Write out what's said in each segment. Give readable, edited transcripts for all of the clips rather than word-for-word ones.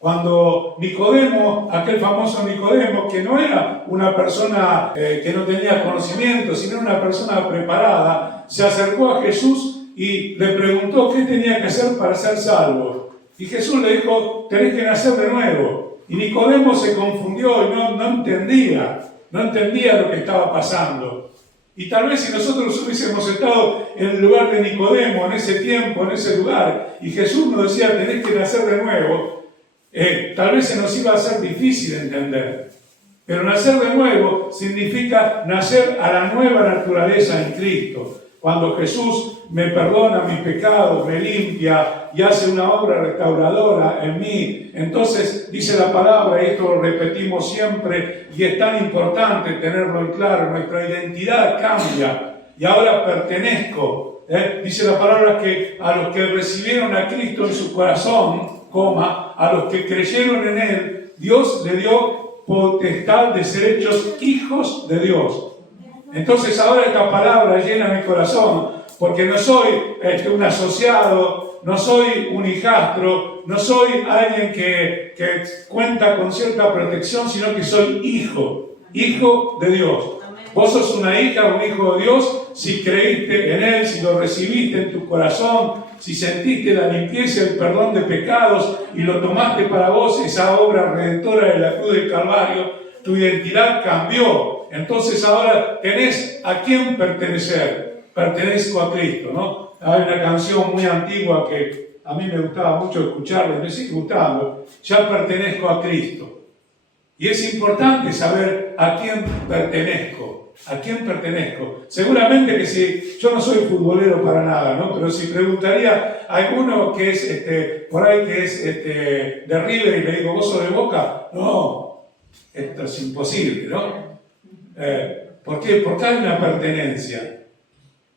Cuando Nicodemo, aquel famoso Nicodemo, que no era una persona que no tenía conocimiento, sino una persona preparada, se acercó a Jesús y le preguntó qué tenía que hacer para ser salvo. Y Jesús le dijo, tenés que nacer de nuevo. Y Nicodemo se confundió y no entendía lo que estaba pasando. Y tal vez si nosotros hubiésemos estado en el lugar de Nicodemo, en ese tiempo, en ese lugar, y Jesús nos decía, tenés que nacer de nuevo, tal vez se nos iba a hacer difícil entender. Pero nacer de nuevo significa nacer a la nueva naturaleza en Cristo. Cuando Jesús me perdona mis pecados, me limpia y hace una obra restauradora en mí, entonces dice la palabra, y esto lo repetimos siempre, y es tan importante tenerlo en claro, nuestra identidad cambia y ahora pertenezco. Dice la palabra que a los que recibieron a Cristo en su corazón, a los que creyeron en Él, Dios le dio potestad de ser hechos hijos de Dios. Entonces ahora esta palabra llena mi corazón, porque no soy un asociado, no soy un hijastro, no soy alguien que cuenta con cierta protección, sino que soy hijo de Dios. Vos sos una hija, un hijo de Dios, si creíste en Él, si lo recibiste en tu corazón, si sentiste la limpieza y el perdón de pecados y lo tomaste para vos, esa obra redentora de la cruz del Calvario, tu identidad cambió. Entonces ahora tenés a quién pertenecer. Pertenezco a Cristo, ¿no? Hay una canción muy antigua que a mí me gustaba mucho escucharla y me sigue gustando. Ya pertenezco a Cristo. Y es importante saber a quién pertenezco. ¿A quién pertenezco? Seguramente que si yo no soy futbolero para nada, ¿no? Pero si preguntaría a alguno que es por ahí que es de River y le digo, ¿vos sos de Boca? No, esto es imposible, ¿no? ¿Por qué? Porque hay una pertenencia.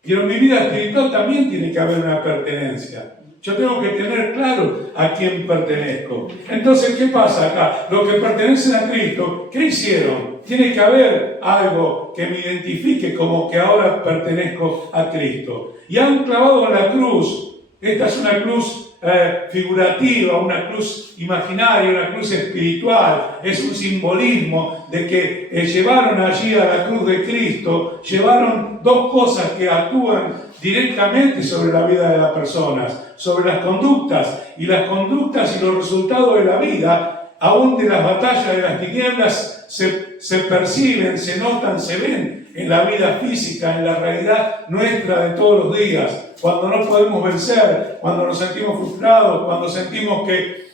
Pero en mi vida espiritual también tiene que haber una pertenencia. Yo tengo que tener claro a quién pertenezco. Entonces, ¿qué pasa acá? Los que pertenecen a Cristo, ¿qué hicieron? Tiene que haber algo que me identifique como que ahora pertenezco a Cristo. Y han clavado en la cruz. Esta es una cruz figurativa, una cruz imaginaria, una cruz espiritual. Es un simbolismo de que llevaron allí a la cruz de Cristo, llevaron dos cosas que actúan directamente sobre la vida de las personas, sobre las conductas y los resultados de la vida, aún de las batallas de las tinieblas, se perciben, se notan, se ven en la vida física, en la realidad nuestra de todos los días. Cuando no podemos vencer, cuando nos sentimos frustrados, cuando sentimos que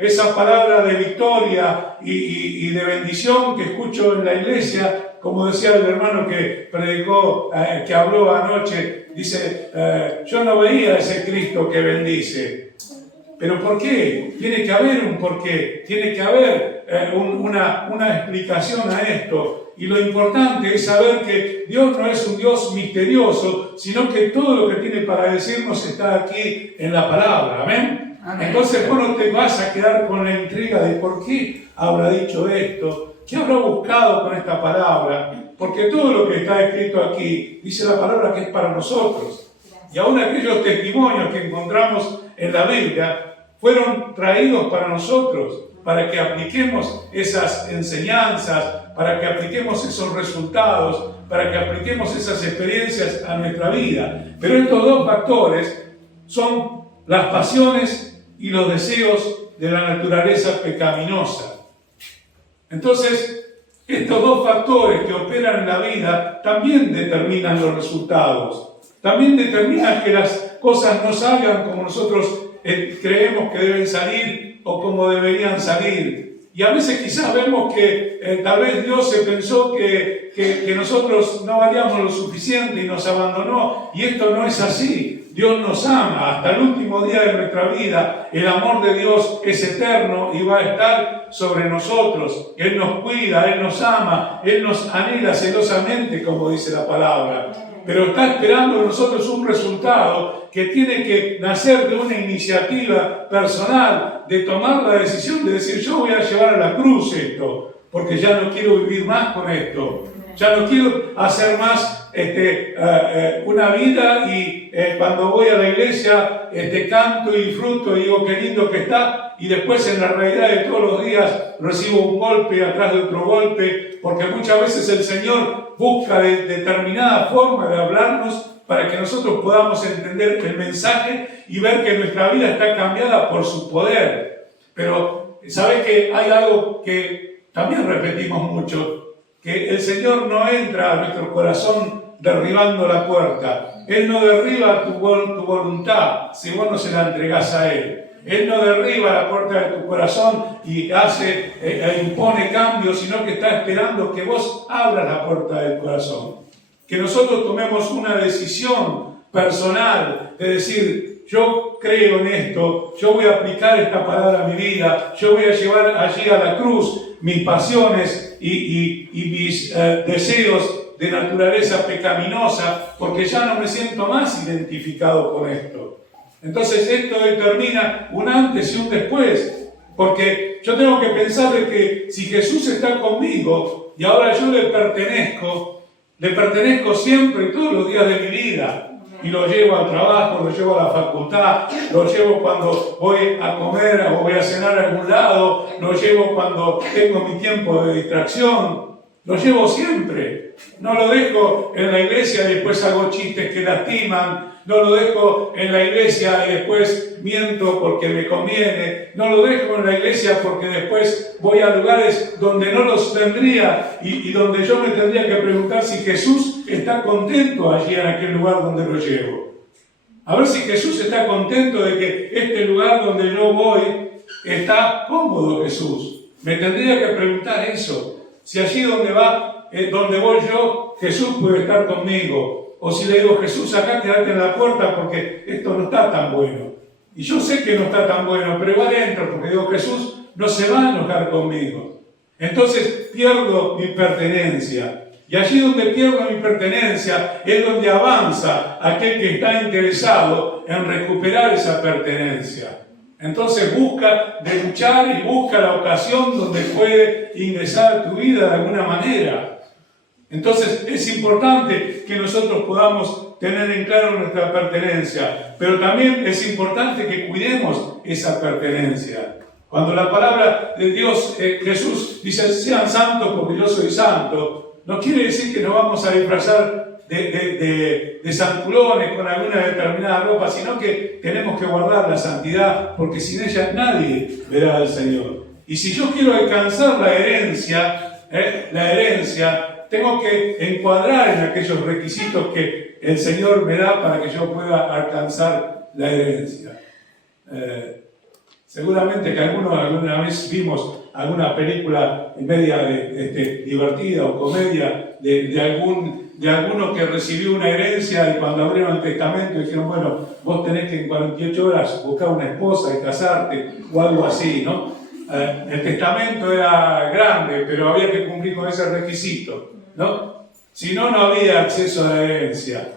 esa palabra de victoria y de bendición que escucho en la iglesia, como decía el hermano que predicó, que habló anoche, dice, yo no veía ese Cristo que bendice. ¿Pero por qué? Tiene que haber un porqué, tiene que haber una explicación a esto. Y lo importante es saber que Dios no es un Dios misterioso, sino que todo lo que tiene para decirnos está aquí en la palabra. ¿Amén? Amén. Entonces vos no te vas a quedar con la intriga de por qué habrá dicho esto, qué habrá buscado con esta palabra, porque todo lo que está escrito aquí dice la palabra que es para nosotros. Y aún aquellos testimonios que encontramos en la Biblia fueron traídos para nosotros, para que apliquemos esas enseñanzas, para que apliquemos esos resultados, para que apliquemos esas experiencias a nuestra vida. Pero estos dos factores son las pasiones y los deseos de la naturaleza pecaminosa. Entonces, estos dos factores que operan en la vida también determinan los resultados. También determinan que las cosas no salgan como nosotros creemos que deben salir o como deberían salir. Y a veces quizás vemos que tal vez Dios se pensó que nosotros no valíamos lo suficiente y nos abandonó. Y esto no es así. Dios nos ama hasta el último día de nuestra vida. El amor de Dios es eterno y va a estar sobre nosotros. Él nos cuida, Él nos ama, Él nos anhela celosamente, como dice la palabra. Pero está esperando de nosotros un resultado que tiene que nacer de una iniciativa personal, de tomar la decisión de decir, yo voy a llevar a la cruz esto, porque ya no quiero vivir más con esto. Ya no quiero hacer más una vida y cuando voy a la iglesia canto y disfruto y digo qué lindo que está, y después en la realidad de todos los días recibo un golpe atrás de otro golpe, porque muchas veces el Señor busca de determinada forma de hablarnos para que nosotros podamos entender el mensaje y ver que nuestra vida está cambiada por su poder. Pero ¿sabes que hay algo que también repetimos mucho? Que el Señor no entra a nuestro corazón derribando la puerta. Él no derriba tu voluntad si vos no se la entregás a Él. Él no derriba la puerta de tu corazón y impone cambios, sino que está esperando que vos abras la puerta del corazón. Que nosotros tomemos una decisión personal de decir, yo creo en esto, yo voy a aplicar esta palabra a mi vida, yo voy a llevar allí a la cruz mis pasiones y mis deseos de naturaleza pecaminosa, porque ya no me siento más identificado con esto. Entonces esto determina un antes y un después, porque yo tengo que pensar de que si Jesús está conmigo y ahora yo le pertenezco siempre y todos los días de mi vida. Y lo llevo al trabajo, lo llevo a la facultad, lo llevo cuando voy a comer o voy a cenar a algún lado, lo llevo cuando tengo mi tiempo de distracción, lo llevo siempre. No lo dejo en la iglesia y después hago chistes que lastiman, no lo dejo en la iglesia y después miento porque me conviene, no lo dejo en la iglesia porque después voy a lugares donde no los tendría y donde yo me tendría que preguntar si Jesús está contento allí en aquel lugar donde lo llevo. A ver si Jesús está contento de que este lugar donde yo voy está cómodo Jesús. Me tendría que preguntar eso. Si allí donde voy yo, Jesús puede estar conmigo. O si le digo, Jesús, acá quédate en la puerta porque esto no está tan bueno. Y yo sé que no está tan bueno, pero igual entro porque digo, Jesús no se va a enojar conmigo. Entonces pierdo mi pertenencia. Y allí donde pierdo mi pertenencia es donde avanza aquel que está interesado en recuperar esa pertenencia. Entonces busca de luchar y busca la ocasión donde puede ingresar a tu vida de alguna manera. Entonces es importante que nosotros podamos tener en claro nuestra pertenencia, pero también es importante que cuidemos esa pertenencia. Cuando la palabra de Dios, Jesús dice, sean santos porque yo soy santo, no quiere decir que nos vamos a disfrazar de santulones con alguna determinada ropa, sino que tenemos que guardar la santidad, porque sin ella nadie verá al Señor. Y si yo quiero alcanzar la herencia, tengo que encuadrar en aquellos requisitos que el Señor me da para que yo pueda alcanzar la herencia. Seguramente que alguna vez vimos alguna película media divertida o comedia de alguno que recibió una herencia y cuando abrieron el testamento dijeron, bueno, vos tenés que en 48 horas buscar una esposa y casarte o algo así, ¿no? El testamento era grande, pero había que cumplir con ese requisito, ¿no? Si no, no había acceso a la herencia.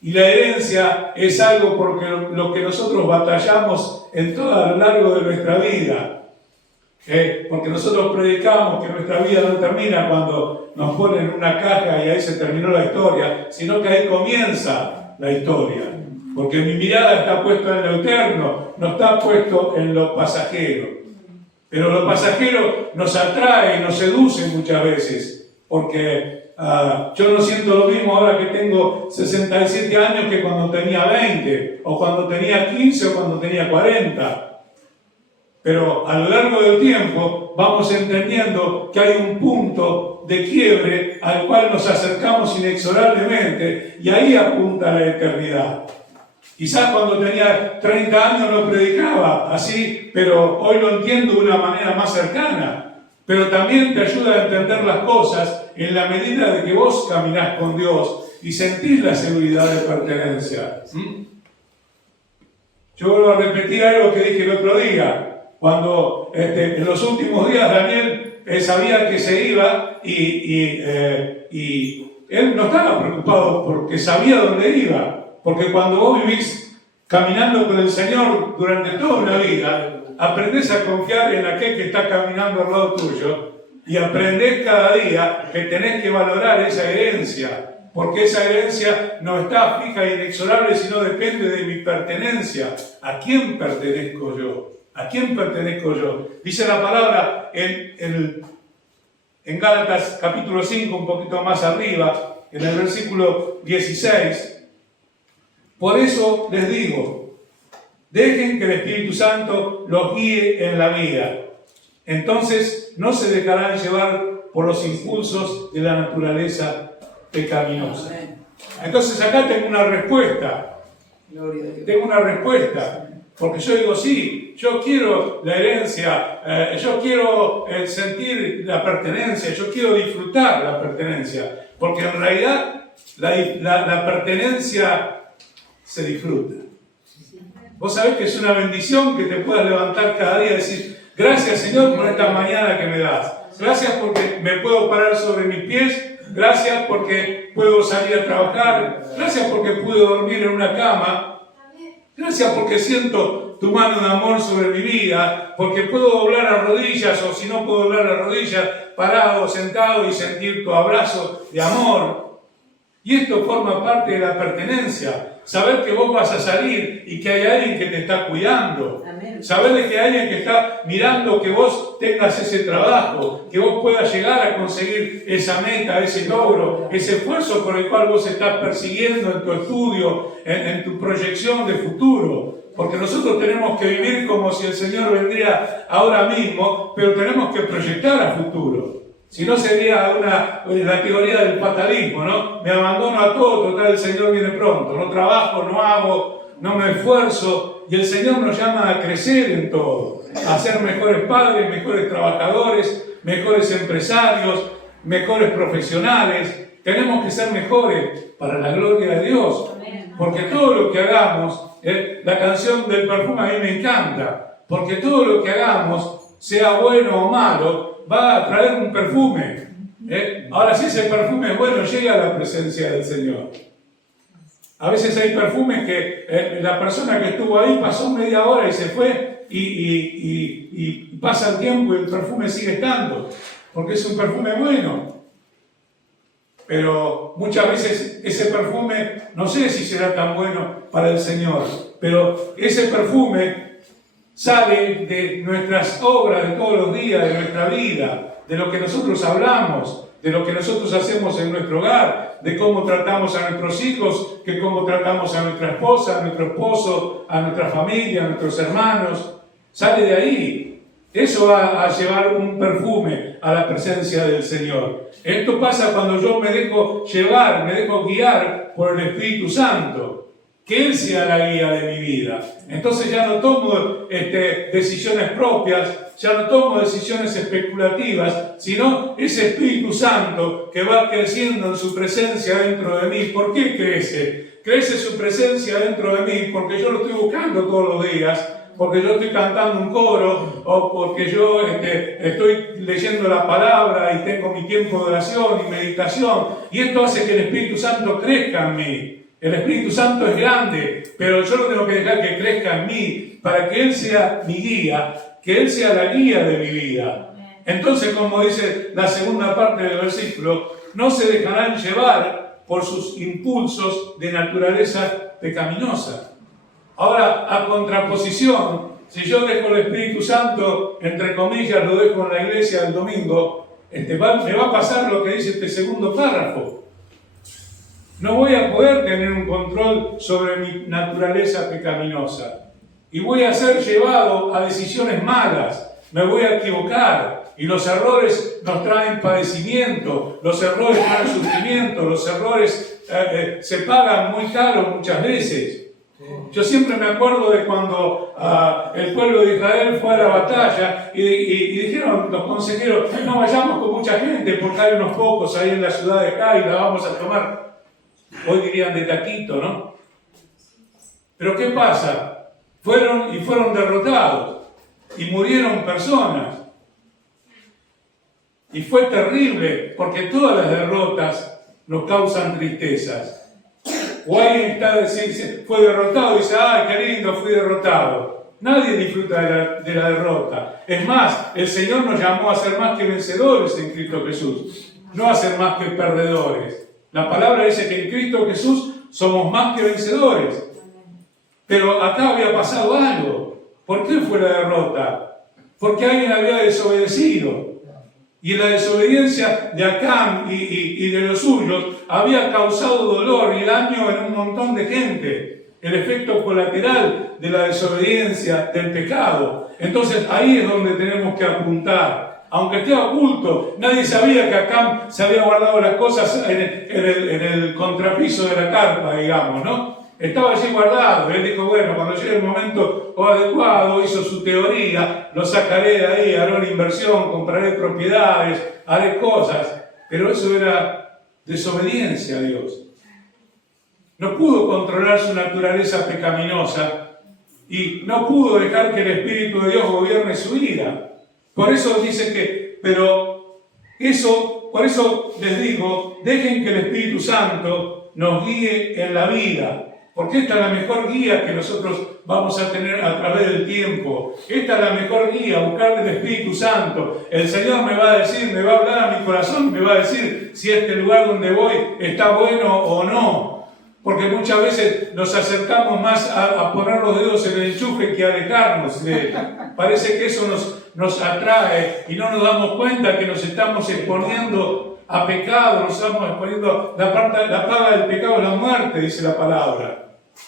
Y la herencia es algo porque lo que nosotros batallamos en todo a lo largo de nuestra vida. Porque nosotros predicamos que nuestra vida no termina cuando nos ponen en una caja y ahí se terminó la historia, sino que ahí comienza la historia. Porque mi mirada está puesta en lo eterno, no está puesto en lo pasajero. Pero lo pasajero nos atrae y nos seduce muchas veces, porque yo no siento lo mismo ahora que tengo 67 años que cuando tenía 20, o cuando tenía 15 o cuando tenía 40. Pero a lo largo del tiempo vamos entendiendo que hay un punto de quiebre al cual nos acercamos inexorablemente y ahí apunta la eternidad. Quizás cuando tenía 30 años no predicaba así, pero hoy lo entiendo de una manera más cercana. Pero también te ayuda a entender las cosas en la medida de que vos caminás con Dios y sentís la seguridad de pertenencia. Yo vuelvo a repetir algo que dije el otro día. Cuando en los últimos días Daniel sabía que se iba y él no estaba preocupado porque sabía dónde iba. Porque cuando vos vivís caminando con el Señor durante toda una vida, aprendés a confiar en aquel que está caminando al lado tuyo y aprendés cada día que tenés que valorar esa herencia. porque esa herencia no está fija e inexorable, sino depende de mi pertenencia. ¿A quién pertenezco yo? ¿A quién pertenezco yo? Dice la palabra en Gálatas capítulo 5, un poquito más arriba, en el versículo 16. Por eso les digo, dejen que el Espíritu Santo los guíe en la vida. Entonces no se dejarán llevar por los impulsos de la naturaleza pecaminosa. Entonces acá tengo una respuesta. Tengo una respuesta. Porque yo digo, sí, yo quiero la herencia, yo quiero sentir la pertenencia, yo quiero disfrutar la pertenencia. Porque en realidad la pertenencia se disfruta. Vos sabés que es una bendición que te puedas levantar cada día y decir, gracias Señor por esta mañana que me das. Gracias porque me puedo parar sobre mis pies. Gracias porque puedo salir a trabajar. Gracias porque pude dormir en una cama. Gracias porque siento tu mano de amor sobre mi vida. Porque puedo doblar las rodillas, o si no puedo doblar las rodillas, parado, sentado y sentir tu abrazo de amor. Y esto forma parte de la pertenencia. Saber que vos vas a salir y que hay alguien que te está cuidando. Amén. Saber de que hay alguien que está mirando que vos tengas ese trabajo, que vos puedas llegar a conseguir esa meta, ese logro, ese esfuerzo por el cual vos estás persiguiendo en tu estudio, en tu proyección de futuro. Porque nosotros tenemos que vivir como si el Señor vendría ahora mismo, pero tenemos que proyectar a futuro. Si no sería la teoría del fatalismo, ¿no? Me abandono a todo, total el Señor viene pronto. No trabajo, no hago, no me esfuerzo. Y el Señor nos llama a crecer en todo. A ser mejores padres, mejores trabajadores, mejores empresarios, mejores profesionales. Tenemos que ser mejores para la gloria de Dios. Porque todo lo que hagamos, la canción del perfume a mí me encanta. Porque todo lo que hagamos, sea bueno o malo, va a traer un perfume. Ahora, si ese perfume es bueno, llega a la presencia del Señor. A veces hay perfumes que la persona que estuvo ahí pasó media hora y se fue y pasa el tiempo y el perfume sigue estando, porque es un perfume bueno. Pero muchas veces ese perfume, no sé si será tan bueno para el Señor, pero ese perfume sale de nuestras obras de todos los días, de nuestra vida, de lo que nosotros hablamos, de lo que nosotros hacemos en nuestro hogar, de cómo tratamos a nuestros hijos, de cómo tratamos a nuestra esposa, a nuestro esposo, a nuestra familia, a nuestros hermanos. Sale de ahí. Eso va a llevar un perfume a la presencia del Señor. Esto pasa cuando yo me dejo llevar, me dejo guiar por el Espíritu Santo. Que Él sea la guía de mi vida. Entonces ya no tomo decisiones propias, ya no tomo decisiones especulativas, sino ese Espíritu Santo que va creciendo en su presencia dentro de mí. ¿Por qué crece? Crece su presencia dentro de mí porque yo lo estoy buscando todos los días, porque yo estoy cantando un coro, o porque yo estoy leyendo la palabra y tengo mi tiempo de oración y meditación. Y esto hace que el Espíritu Santo crezca en mí. El Espíritu Santo es grande, pero yo lo tengo que dejar que crezca en mí para que Él sea mi guía, que Él sea la guía de mi vida. Entonces, como dice la segunda parte del versículo, no se dejarán llevar por sus impulsos de naturaleza pecaminosa. Ahora, a contraposición, si yo dejo el Espíritu Santo, entre comillas, lo dejo en la iglesia el domingo, me va a pasar lo que dice este segundo párrafo. No voy a poder tener un control sobre mi naturaleza pecaminosa. Y voy a ser llevado a decisiones malas. Me voy a equivocar. Y los errores nos traen padecimiento. Los errores traen sufrimiento. Los errores se pagan muy caro muchas veces. Yo siempre me acuerdo de cuando el pueblo de Israel fue a la batalla y dijeron los consejeros, no vayamos con mucha gente porque hay unos pocos ahí en la ciudad de Caira, vamos a tomar. Hoy dirían de taquito, ¿no? Pero ¿qué pasa? Fueron derrotados y murieron personas. Y fue terrible porque todas las derrotas nos causan tristezas. O alguien está diciendo, fue derrotado y dice, ¡ay, qué lindo, fui derrotado! Nadie disfruta de la derrota. Es más, el Señor nos llamó a ser más que vencedores en Cristo Jesús, no a ser más que perdedores. La palabra dice que en Cristo Jesús somos más que vencedores. Pero acá había pasado algo. ¿Por qué fue la derrota? Porque alguien había desobedecido. Y la desobediencia de Acán y de los suyos había causado dolor y daño en un montón de gente. El efecto colateral de la desobediencia, del pecado. Entonces ahí es donde tenemos que apuntar. Aunque esté oculto, nadie sabía que Acán se había guardado las cosas en el contrapiso de la carpa, digamos, ¿no? Estaba allí guardado. Él dijo, bueno, cuando llegue el momento adecuado, hizo su teoría, lo sacaré de ahí, haré una inversión, compraré propiedades, haré cosas. Pero eso era desobediencia a Dios. No pudo controlar su naturaleza pecaminosa y no pudo dejar que el Espíritu de Dios gobierne su ira. Por eso dice que, por eso les digo, dejen que el Espíritu Santo nos guíe en la vida. Porque esta es la mejor guía que nosotros vamos a tener a través del tiempo. Esta es la mejor guía, buscar del Espíritu Santo. El Señor me va a decir, me va a hablar a mi corazón, me va a decir si este lugar donde voy está bueno o no. Porque muchas veces nos acercamos más a poner los dedos en el enchufe que a alejarnos de él. Parece que eso nos atrae y no nos damos cuenta que nos estamos exponiendo a pecado, nos estamos exponiendo, la paga del pecado es la muerte, dice la palabra.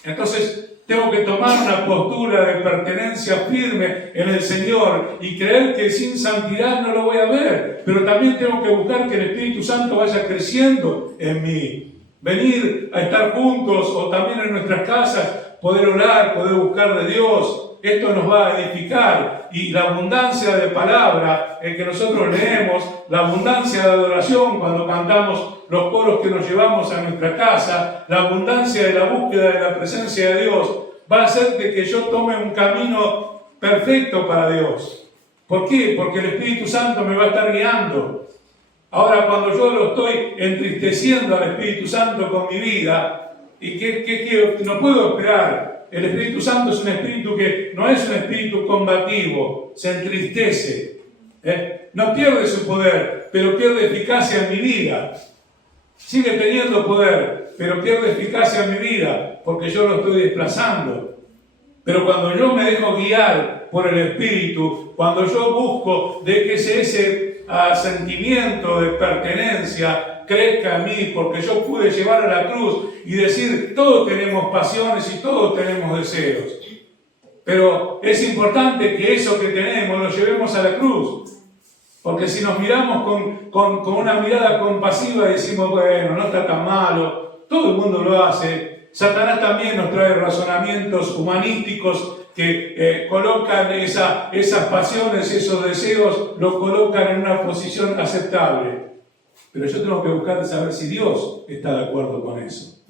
Entonces tengo que tomar una postura de pertenencia firme en el Señor y creer que sin santidad no lo voy a ver, pero también tengo que buscar que el Espíritu Santo vaya creciendo en mí. Venir a estar juntos o también en nuestras casas, poder orar, poder buscar de Dios. Esto nos va a edificar y la abundancia de palabra que nosotros leemos, la abundancia de adoración cuando cantamos los coros que nos llevamos a nuestra casa, la abundancia de la búsqueda de la presencia de Dios, va a hacer de que yo tome un camino perfecto para Dios. ¿Por qué? Porque el Espíritu Santo me va a estar guiando. Ahora, cuando yo lo estoy entristeciendo al Espíritu Santo con mi vida, ¿y qué no puedo esperar? El Espíritu Santo es un espíritu que no es un espíritu combativo, se entristece. No pierde su poder, pero pierde eficacia en mi vida. Sigue teniendo poder, pero pierde eficacia en mi vida, porque yo lo estoy desplazando. Pero cuando yo me dejo guiar por el Espíritu, cuando yo busco de que ese sentimiento de pertenencia crezca en mí, porque yo pude llevar a la cruz y decir, todos tenemos pasiones y todos tenemos deseos. Pero es importante que eso que tenemos lo llevemos a la cruz. Porque si nos miramos con una mirada compasiva y decimos, bueno, no está tan malo, todo el mundo lo hace. Satanás también nos trae razonamientos humanísticos que colocan esas pasiones, esos deseos, los colocan en una posición aceptable. Pero yo tengo que buscar saber si Dios está de acuerdo con eso.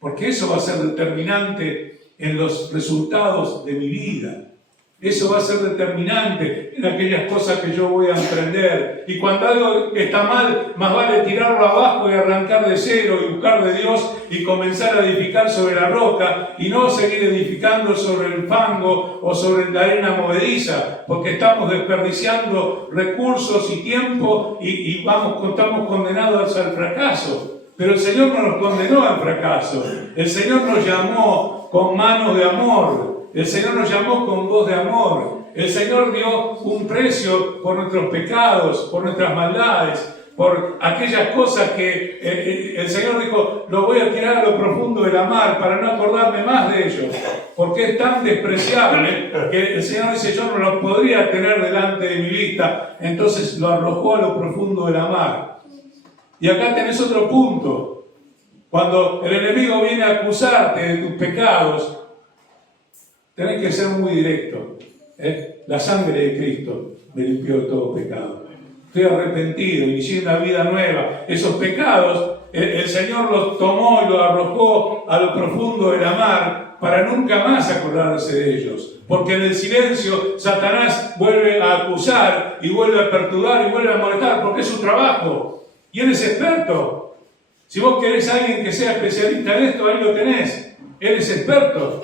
Porque eso va a ser determinante en los resultados de mi vida. Eso va a ser determinante en aquellas cosas que yo voy a emprender. Y cuando algo está mal, más vale tirarlo abajo y arrancar de cero y buscar de Dios y comenzar a edificar sobre la roca y no seguir edificando sobre el fango o sobre la arena movediza, porque estamos desperdiciando recursos y tiempo y estamos condenados al fracaso. Pero el Señor no nos condenó al fracaso. El Señor nos llamó con manos de amor. El Señor nos llamó con voz de amor. El Señor dio un precio por nuestros pecados, por nuestras maldades, por aquellas cosas que el Señor dijo, lo voy a tirar a lo profundo de la mar para no acordarme más de ellos. Porque es tan despreciable que el Señor dice, yo no lo podría tener delante de mi vista. Entonces lo arrojó a lo profundo de la mar. Y acá tenés otro punto. Cuando el enemigo viene a acusarte de tus pecados, tenés que ser muy directo. La sangre de Cristo me limpió de todo pecado. Estoy arrepentido, inicié una vida nueva. Esos pecados, el Señor los tomó y los arrojó a lo profundo de la mar para nunca más acordarse de ellos. Porque en el silencio Satanás vuelve a acusar y vuelve a perturbar y vuelve a molestar porque es su trabajo. Y él es experto. Si vos querés a alguien que sea especialista en esto, ahí lo tenés. Él es experto.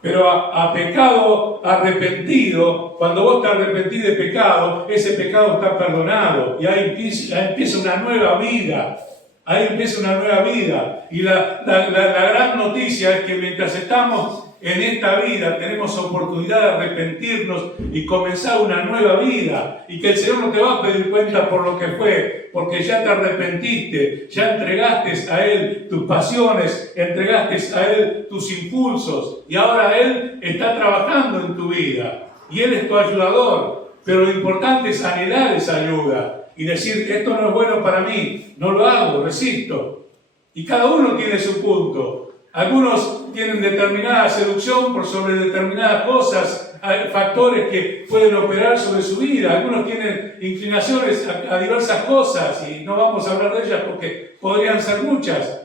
Pero a pecado arrepentido, cuando vos te arrepentís de pecado, ese pecado está perdonado y ahí empieza una nueva vida. Ahí empieza una nueva vida. Y la gran noticia es que mientras estamos en esta vida tenemos oportunidad de arrepentirnos y comenzar una nueva vida. Y que el Señor no te va a pedir cuenta por lo que fue, porque ya te arrepentiste, ya entregaste a Él tus pasiones, entregaste a Él tus impulsos. Y ahora Él está trabajando en tu vida. Y Él es tu ayudador. Pero lo importante es anhelar esa ayuda. Y decir, esto no es bueno para mí, no lo hago, resisto. Y cada uno tiene su punto. Algunos tienen determinada seducción por sobre determinadas cosas, hay factores que pueden operar sobre su vida. Algunos tienen inclinaciones a diversas cosas y no vamos a hablar de ellas porque podrían ser muchas.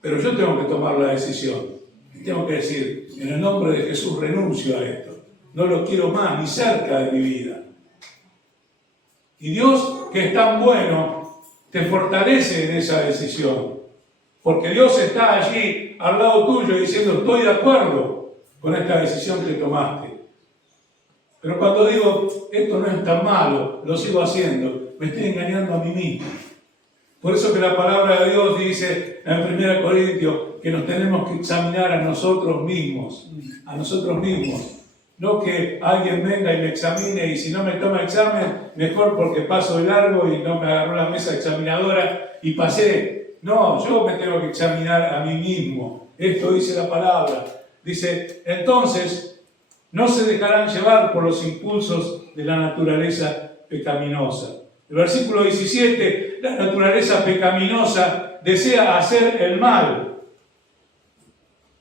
Pero yo tengo que tomar la decisión. Y tengo que decir, en el nombre de Jesús renuncio a esto. No lo quiero más, ni cerca de mi vida. Y Dios, que es tan bueno, te fortalece en esa decisión. Porque Dios está allí al lado tuyo diciendo, estoy de acuerdo con esta decisión que tomaste. Pero cuando digo, esto no es tan malo, lo sigo haciendo, me estoy engañando a mí mismo. Por eso que la palabra de Dios dice en 1 Corintios que nos tenemos que examinar a nosotros mismos. A nosotros mismos. No que alguien venga y me examine y si no me toma examen, mejor porque paso de largo y no me agarró la mesa examinadora y pasé. No, yo me tengo que examinar a mí mismo. Esto dice la palabra. Dice, entonces, no se dejarán llevar por los impulsos de la naturaleza pecaminosa. El versículo 17, la naturaleza pecaminosa desea hacer el mal.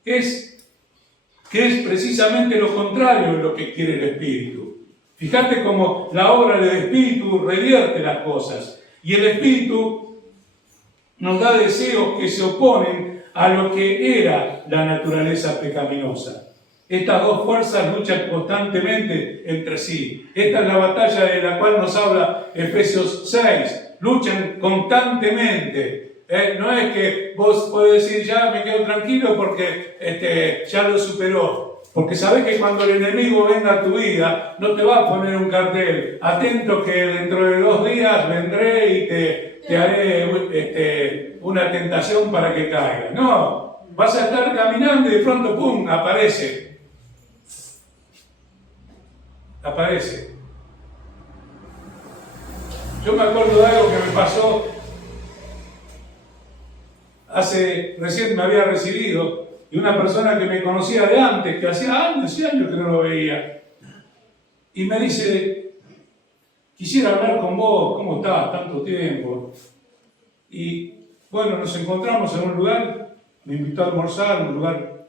Que es precisamente lo contrario de lo que quiere el Espíritu. Fíjate cómo la obra del Espíritu revierte las cosas. Y el Espíritu nos da deseos que se oponen a lo que era la naturaleza pecaminosa. Estas dos fuerzas luchan constantemente entre sí. Esta es la batalla de la cual nos habla Efesios 6. Luchan constantemente. No es que vos podés decir, ya me quedo tranquilo porque ya lo superó. Porque sabés que cuando el enemigo venga a tu vida, no te va a poner un cartel. Atento que dentro de 2 días vendré y te haré una tentación para que caiga. No, vas a estar caminando y de pronto, ¡pum!, aparece. Aparece. Yo me acuerdo de algo que me pasó recién me había recibido, y una persona que me conocía de antes, que hacía años y años que no lo veía, y me dice, quisiera hablar con vos, ¿cómo estás? Tanto tiempo. Y bueno, nos encontramos en un lugar, me invitó a almorzar, un lugar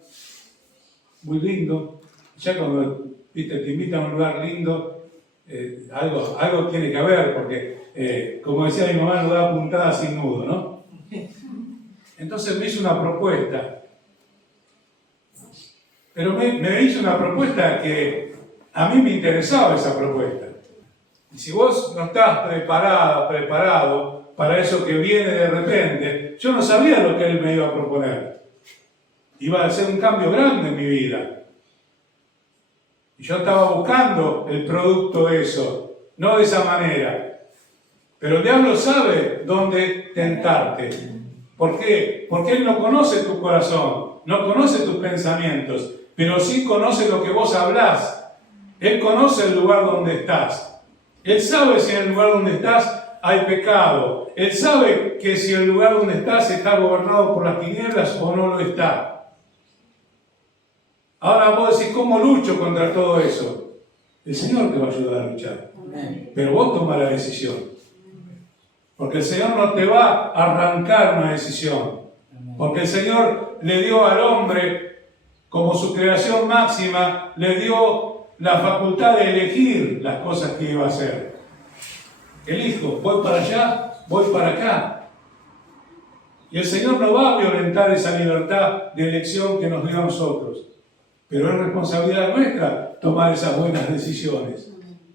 muy lindo. Ya cuando te invitan a un lugar lindo, algo tiene que haber, porque como decía mi mamá, no da puntada sin nudo, ¿no? Entonces me hizo una propuesta, pero me hizo una propuesta que a mí me interesaba esa propuesta. Y si vos no estás preparado para eso que viene de repente, yo no sabía lo que él me iba a proponer. Iba a ser un cambio grande en mi vida. Y yo estaba buscando el producto de eso, no de esa manera. Pero el diablo sabe dónde tentarte. ¿Por qué? Porque él no conoce tu corazón, no conoce tus pensamientos, pero sí conoce lo que vos hablás. Él conoce el lugar donde estás. Él sabe si en el lugar donde estás hay pecado. Él sabe que si el lugar donde estás está gobernado por las tinieblas o no lo está. Ahora vos decís, ¿cómo lucho contra todo eso? El Señor te va a ayudar a luchar. Pero vos tomás la decisión. Porque el Señor no te va a arrancar una decisión. Porque el Señor le dio al hombre, como su creación máxima, le dio la facultad de elegir las cosas que iba a hacer. Elijo, voy para allá, voy para acá. Y el Señor no va a violentar esa libertad de elección que nos dio a nosotros. Pero es responsabilidad nuestra tomar esas buenas decisiones.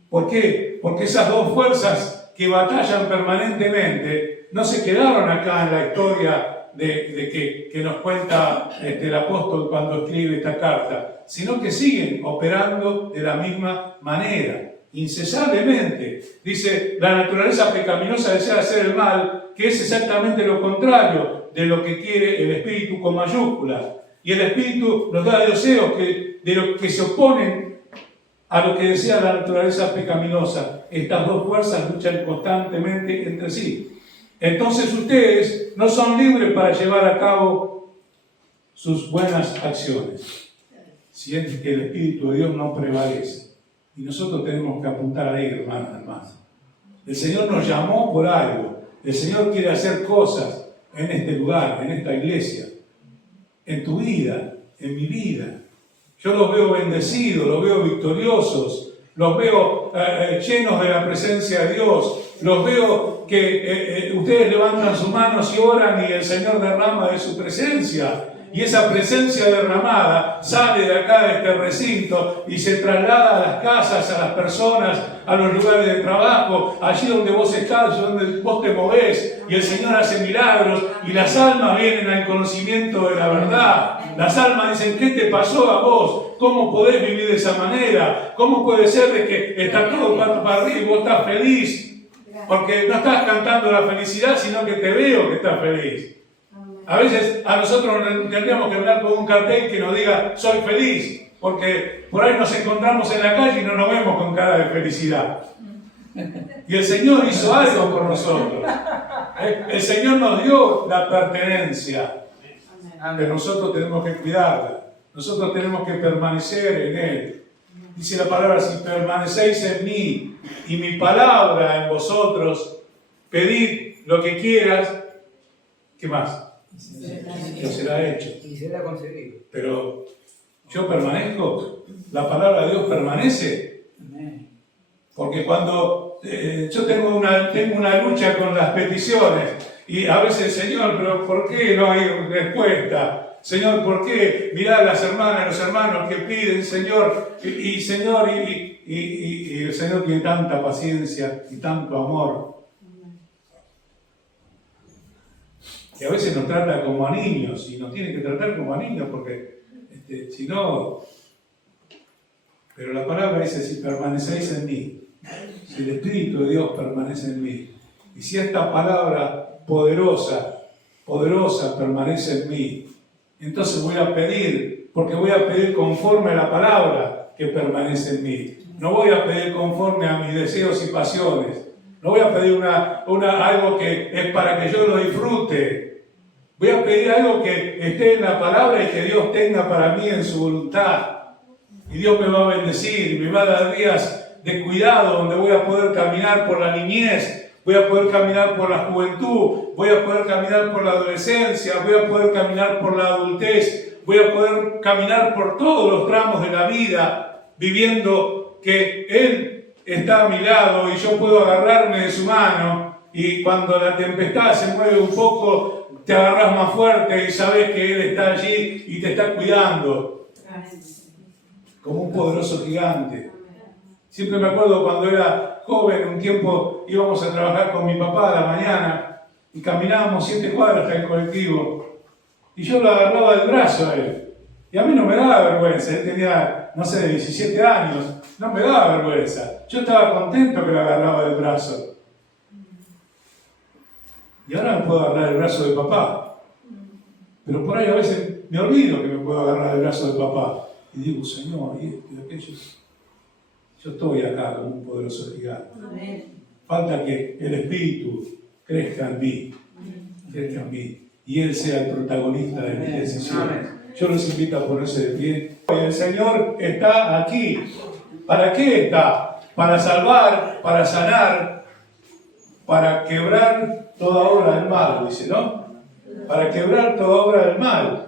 ¿Por qué? Porque esas dos fuerzas que batallan permanentemente no se quedaron acá en la historia que nos cuenta el apóstol cuando escribe esta carta, sino que siguen operando de la misma manera. incesablemente. Dice, la naturaleza pecaminosa desea hacer el mal, que es exactamente lo contrario de lo que quiere el espíritu con mayúscula. Y el espíritu nos da deseos de lo que se oponen a lo que desea la naturaleza pecaminosa. Estas dos fuerzas luchan constantemente entre sí. Entonces ustedes no son libres para llevar a cabo sus buenas acciones, si es que el Espíritu de Dios no prevalece. Y nosotros tenemos que apuntar ahí, hermanos. El Señor nos llamó por algo. El Señor quiere hacer cosas en este lugar, en esta iglesia, en tu vida, en mi vida. Yo los veo bendecidos, los veo victoriosos, los veo llenos de la presencia de Dios, los veo que ustedes levantan sus manos y oran y el Señor derrama de su presencia. Y esa presencia derramada sale de acá, de este recinto, y se traslada a las casas, a las personas, a los lugares de trabajo, allí donde vos estás, donde vos te movés, y el Señor hace milagros, y las almas vienen al conocimiento de la verdad. Las almas dicen, ¿qué te pasó a vos? ¿Cómo podés vivir de esa manera? ¿Cómo puede ser de que está todo pato para arriba y vos estás feliz? Porque no estás cantando la felicidad, sino que te veo que estás feliz. A veces a nosotros tendríamos que hablar con un cartel que nos diga soy feliz, porque por ahí nos encontramos en la calle y no nos vemos con cara de felicidad. Y el Señor hizo algo por nosotros. El Señor nos dio la pertenencia, pero nosotros tenemos que cuidarla. Nosotros tenemos que permanecer en Él. Dice la palabra, si permanecéis en mí y mi palabra en vosotros, pedid lo que quieras, ¿qué más? Que será hecho. Y será concedido. Pero yo permanezco, la palabra de Dios permanece. Porque cuando yo tengo una lucha con las peticiones y a veces, Señor, pero ¿por qué no hay respuesta? Señor, ¿por qué? Mirá a las hermanas, los hermanos que piden, Señor, y Señor, y el Señor tiene tanta paciencia y tanto amor. Que a veces nos trata como a niños, y nos tiene que tratar como a niños, porque si no... Pero la palabra dice, si permanecéis en mí, si el Espíritu de Dios permanece en mí, y si esta palabra poderosa permanece en mí, entonces voy a pedir, porque voy a pedir conforme a la palabra que permanece en mí. No voy a pedir conforme a mis deseos y pasiones. No voy a pedir algo que es para que yo lo disfrute. Voy a pedir algo que esté en la palabra y que Dios tenga para mí en su voluntad. Y Dios me va a bendecir, me va a dar días de cuidado donde voy a poder caminar por la niñez, voy a poder caminar por la juventud, voy a poder caminar por la adolescencia, voy a poder caminar por la adultez, voy a poder caminar por todos los tramos de la vida, viviendo que Él está a mi lado y yo puedo agarrarme de su mano, y cuando la tempestad se mueve un poco, te agarras más fuerte y sabes que Él está allí y te está cuidando como un poderoso gigante. Siempre me acuerdo cuando era joven, un tiempo íbamos a trabajar con mi papá a la mañana y caminábamos 7 cuadras hasta el colectivo y yo lo agarraba del brazo a él. Y a mí no me daba vergüenza, él tenía, no sé, 17 años, no me daba vergüenza. Yo estaba contento que lo agarraba del brazo. Y ahora me puedo agarrar el brazo de papá. Pero por ahí a veces me olvido que me puedo agarrar el brazo de papá. Y digo, Señor, y esto y aquello. Yo estoy acá como un poderoso gigante. Falta que el Espíritu crezca en mí. Crezca en mí. Y Él sea el protagonista de mis decisiones. Yo los invito a ponerse de pie. El Señor está aquí. ¿Para qué está? Para salvar, para sanar, para quebrar toda obra del mal, dice, ¿no? Para quebrar toda obra del mal.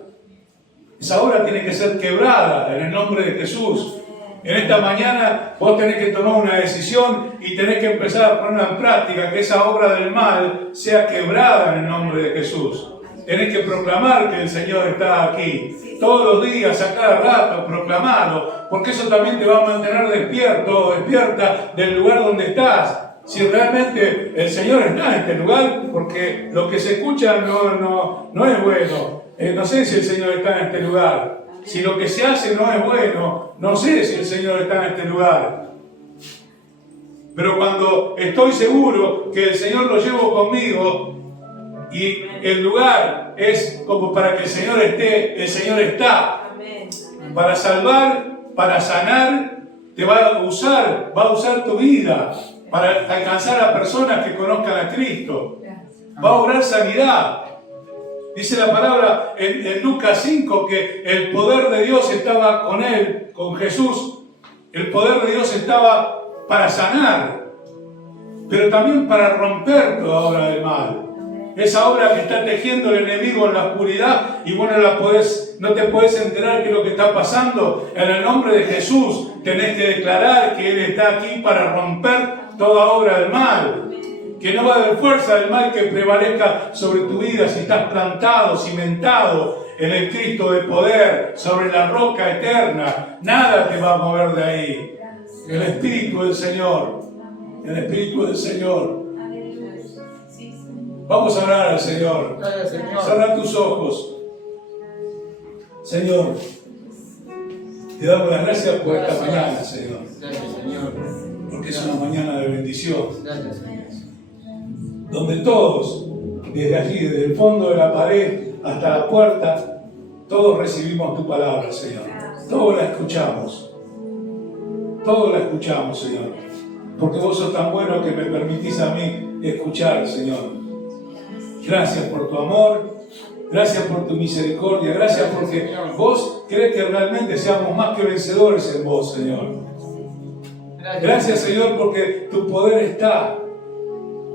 Esa obra tiene que ser quebrada en el nombre de Jesús. En esta mañana vos tenés que tomar una decisión y tenés que empezar a ponerla en práctica, que esa obra del mal sea quebrada en el nombre de Jesús. Tenés que proclamar que el Señor está aquí. Todos los días, a cada rato, proclamarlo, porque eso también te va a mantener despierto o despierta del lugar donde estás. Si realmente el Señor está en este lugar, porque lo que se escucha no es bueno. No sé si el Señor está en este lugar. Si lo que se hace no es bueno, no sé si el Señor está en este lugar. Pero cuando estoy seguro que el Señor lo llevo conmigo y el lugar es como para que el Señor esté, el Señor está. Para salvar, para sanar, te va a usar tu vida para alcanzar a personas que conozcan a Cristo. Va a obrar sanidad. Dice la palabra en Lucas 5 que el poder de Dios estaba con él, con Jesús. El poder de Dios estaba para sanar, pero también para romper toda obra del mal. Esa obra que está tejiendo el enemigo en la oscuridad y bueno, no te puedes enterar qué es lo que está pasando. En el nombre de Jesús tenés que declarar que Él está aquí para romper toda obra del mal. Que no va a haber fuerza del mal que prevalezca sobre tu vida si estás plantado, cimentado en el Cristo de poder, sobre la roca eterna. Nada te va a mover de ahí. El Espíritu del Señor. El Espíritu del Señor. Vamos a orar al Señor. Cerra tus ojos. Señor, te damos las gracias por esta mañana, Señor. Porque es una mañana de bendición. Donde todos, desde allí, desde el fondo de la pared hasta la puerta, todos recibimos tu palabra, Señor. Todos la escuchamos. Todos la escuchamos, Señor. Porque vos sos tan bueno que me permitís a mí escuchar, Señor. Gracias por tu amor, gracias por tu misericordia, gracias porque vos querés que realmente seamos más que vencedores en vos, Señor. Gracias, Señor, porque tu poder está.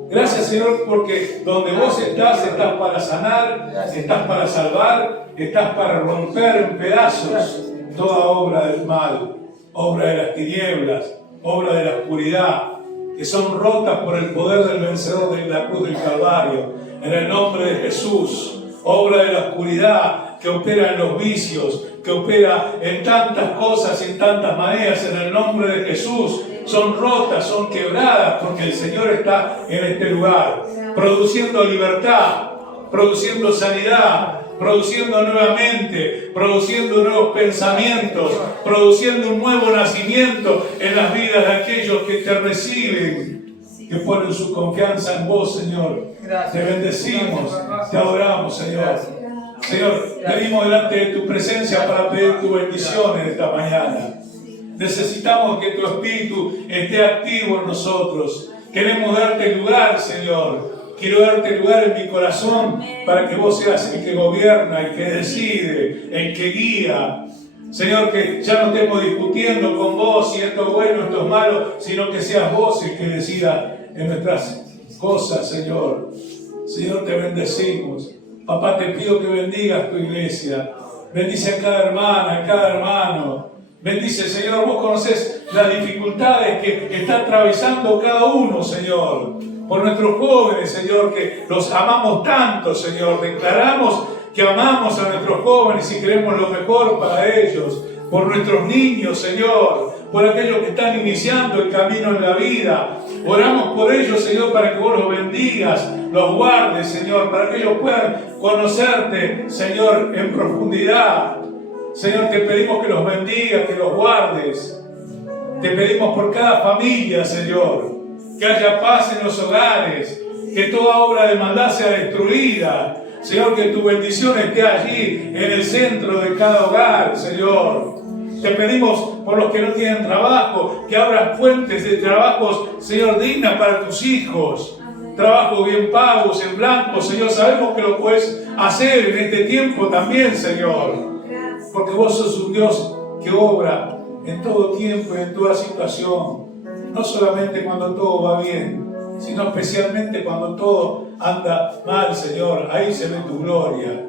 Gracias, Señor, porque donde vos estás para sanar, estás para salvar, estás para romper en pedazos toda obra del mal, obra de las tinieblas, obra de la oscuridad, que son rotas por el poder del vencedor de la cruz del Calvario. En el nombre de Jesús, obra de la oscuridad que opera en los vicios, que opera en tantas cosas y en tantas maneras, en el nombre de Jesús, son rotas, son quebradas, porque el Señor está en este lugar, produciendo libertad, produciendo sanidad, produciendo nuevamente, produciendo nuevos pensamientos, produciendo un nuevo nacimiento en las vidas de aquellos que te reciben, que ponen su confianza en vos, Señor. Gracias. Te bendecimos, te adoramos, Señor. Señor, venimos delante de tu presencia para pedir tu bendición en esta mañana. Necesitamos que tu Espíritu esté activo en nosotros. Queremos darte lugar, Señor. Quiero darte lugar en mi corazón para que vos seas el que gobierna, el que decide, el que guía. Señor, que ya no estemos discutiendo con vos si esto es bueno, esto es malo, sino que seas vos el que decida en nuestras cosas, Señor. Señor, te bendecimos. Papá, te pido que bendigas tu iglesia. Bendice a cada hermana, a cada hermano. Bendice, Señor, vos conocés las dificultades que está atravesando cada uno, Señor. Por nuestros jóvenes, Señor, que los amamos tanto, Señor. Declaramos que amamos a nuestros jóvenes y queremos lo mejor para ellos. Por nuestros niños, Señor. Por aquellos que están iniciando el camino en la vida. Oramos por ellos, Señor, para que vos los bendigas, los guardes, Señor, para que ellos puedan conocerte, Señor, en profundidad. Señor, te pedimos que los bendigas, que los guardes. Te pedimos por cada familia, Señor, que haya paz en los hogares, que toda obra de maldad sea destruida. Señor, que tu bendición esté allí, en el centro de cada hogar, Señor. Te pedimos por los que no tienen trabajo, que abras fuentes de trabajos, Señor, dignas para tus hijos. Trabajos bien pagos, en blanco, Señor. Sabemos que lo puedes hacer en este tiempo también, Señor. Porque vos sos un Dios que obra en todo tiempo y en toda situación. No solamente cuando todo va bien, sino especialmente cuando todo anda mal, Señor. Ahí se ve tu gloria.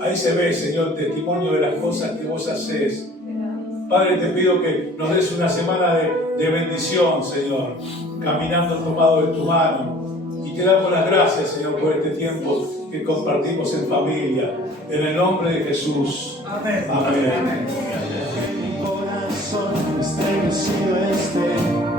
Ahí se ve, Señor, testimonio de las cosas que vos hacés. Padre, te pido que nos des una semana de bendición, Señor, caminando tomado de tu mano. Y te damos las gracias, Señor, por este tiempo que compartimos en familia. En el nombre de Jesús. Amén. Amén. Mi corazón estremecido esté.